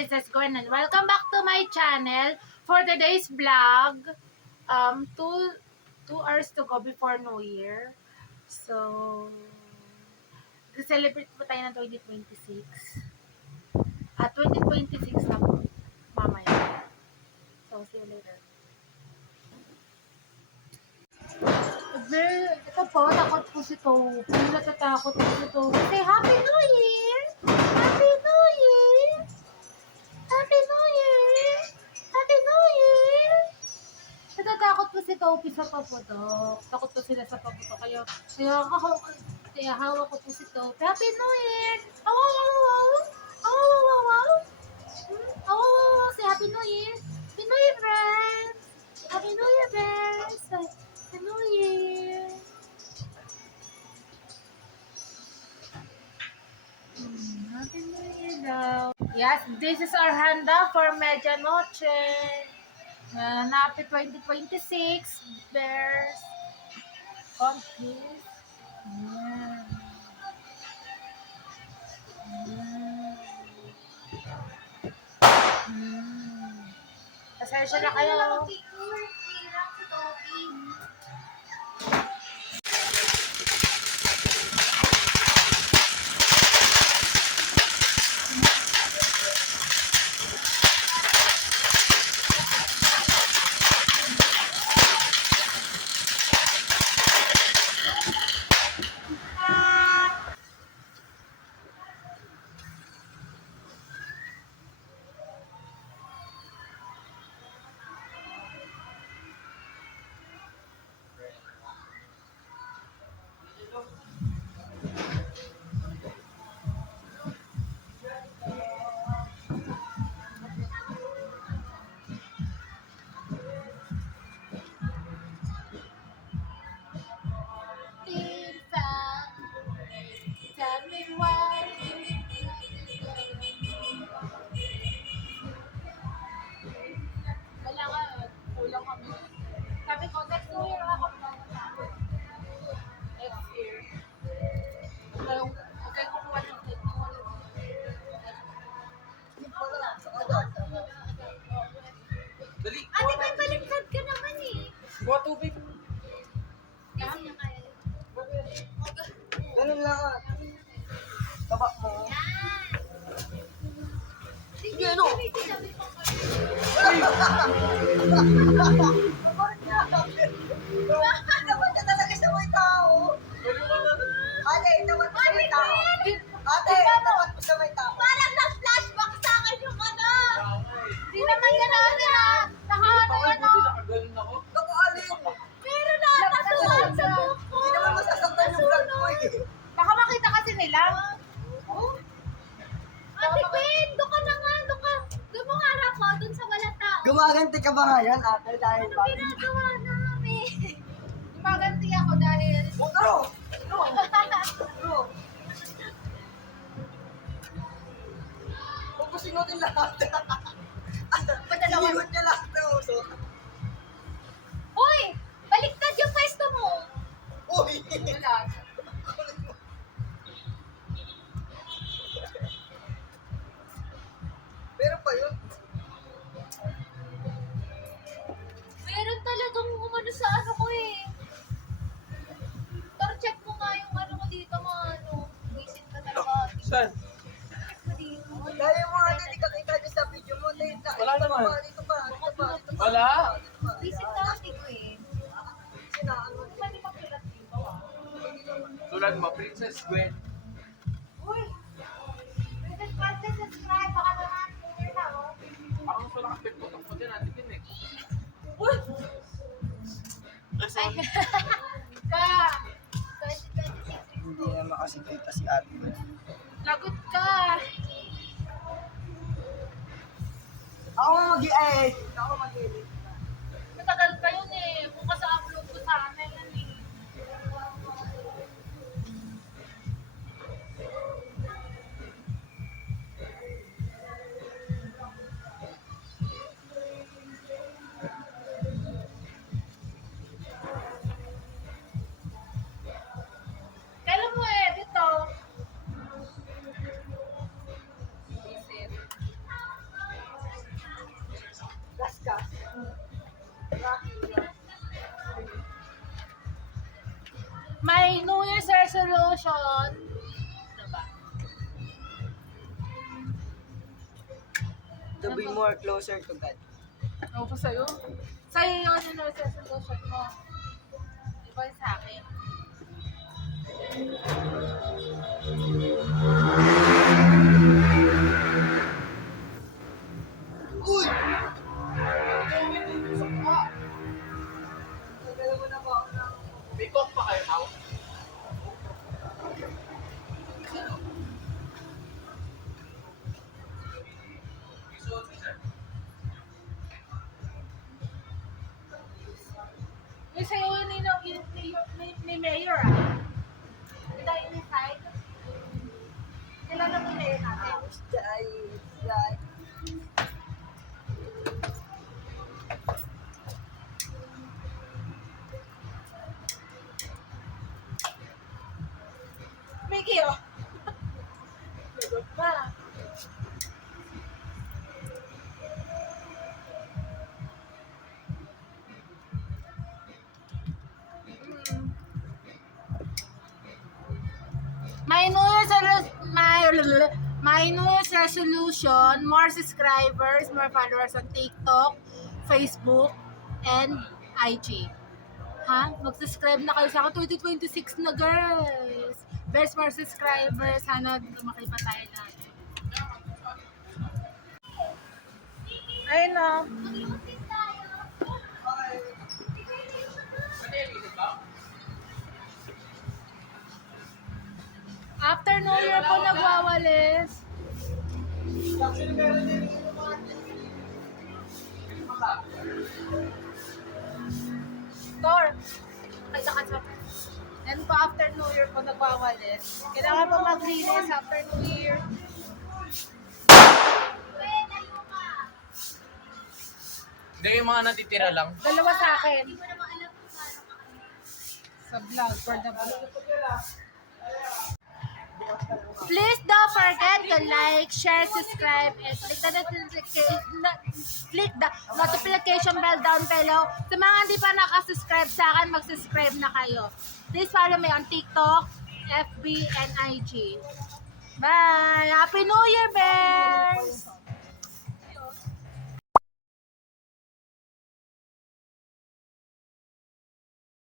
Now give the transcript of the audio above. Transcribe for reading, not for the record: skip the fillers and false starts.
Princess Gwen and welcome back to my channel for today's vlog. Two hours to go before New Year. So, celebrate po tayo ng 2026. At 2026 na po, mamaya. So, see you later. Ito po, takot po si Toby. Natatakot po si Toby. Say, Happy New Year! Happy New Year! Happy New Year! Happy New Year! Natatakot po si Toby sa paputok. Takot po sila sa paputok. Kaya hawak ko po si Toby. Happy New Year! Awaw, awaw, awaw! Awaw, awaw, awaw! Awaw, awaw, say Happy New Year! Happy New Year, friends! Happy New Year, friends! Happy New Year! Happy New Year daw. Yes, this is our handa for Medianoche. Happy 2026, bears. Confused. Yeah. Pasensya na kayo. Tell me why. Wala nga, kulang kami. Sabi ko, next year ako. Next year. Okay, kukuha ng cake. Dali! Ate, may baliktad ka naman eh. Buha tubig! Kasi niya kaya. Ganun lang! Taba mo! Sige, ano? sabi ko ka. Tawad ka talaga sa mga tao. Ate, tawad mo sa mga tao. Ate, tawad mo sa mga tao. Parang na-flashback sa akin yung ano. Di naman yan na. Nakahano Bakit yan. buti nakaganon ako? Nakaalin. Pero natatuwag sa buhok ko. Hindi naman masasaktan yung vlog ko eh. Baka makita kasi nila. Ate Queen, doon ka na nga. Doon mo harap mo, doon sa wala tao. Gumaganti ka ba ngayon, ate? Dahil Ano ba? ginagawa namin? Gumaganti ako dahil... O, taro! Taro! Pupusin natin lahat. Sinigot niya lahat ng uso. Uy! Baliktad yung pwesto mo. Uy! Wala. Meron pa yun. Meron talagang umano sa ano ko eh. Check mo nga yung ano ko dito, mga ano. Visit ka talaga. Saan? Check mo dito. Dahil mo ate, di ka kita niya sa video mo. Wala naman. Dito pa. Wala? Visit ka kasi ko eh. Sinaan mo. Pwede makilat dito ah. Tulad mo, Princess Gwen. Uy! Princess Princess, subscribe. Baka naman. Tuloy na, oh. Parang gusto lang kapit mo. Takot yan natin din eh. Uy! Ay, Ka! 2026. Hindi na makasikita si ate. Lagot ka! Ako mag-i-edit. Ako mag-i-edit. Matagal pa yun eh. Bukas sa upload ko sana yan eh. Kailan mo edit to? resolution. Ano ba? To be more closer to God. Ano ba sa'yo? Sa'yo yung ano resolution mo. Iba yung sa akin. Uy! Nagdala mo na ba ako ng... May coke pa kayo, Pao? Yung sa'yo yun ni Mayor ah. Hindi tayo in-side. Kailan mo Mayor natin? Dahil... Mickey oh. Lagot pa. My New Year's resolution, more subscribers, more followers on TikTok, Facebook, and IG. Ha? Mag-subscribe na kayo sa akin. 2026 na, girls. Best more subscribers. Sana lumaki pa tayo natin. Ayun na. Mag-iutis tayo. After New Year po nagwawalis. Actually, meron din yung mga... Door. Kita ka sa... And po after New Year po nagwawalis. Kailangan po maglinis after New Year. Pwede tayo ka. Hindi, yung mga natitira lang. Dalawa sa akin. Hindi mo naman alam kung paano ka. Sa vlog, for the vlog. Please don't forget to like, share, subscribe, and click the notification bell down below. Sa mga hindi pa nakasubscribe sa akin, mag-subscribe na kayo. Please follow me on TikTok, FB, and IG. Bye! Happy New Year, babe!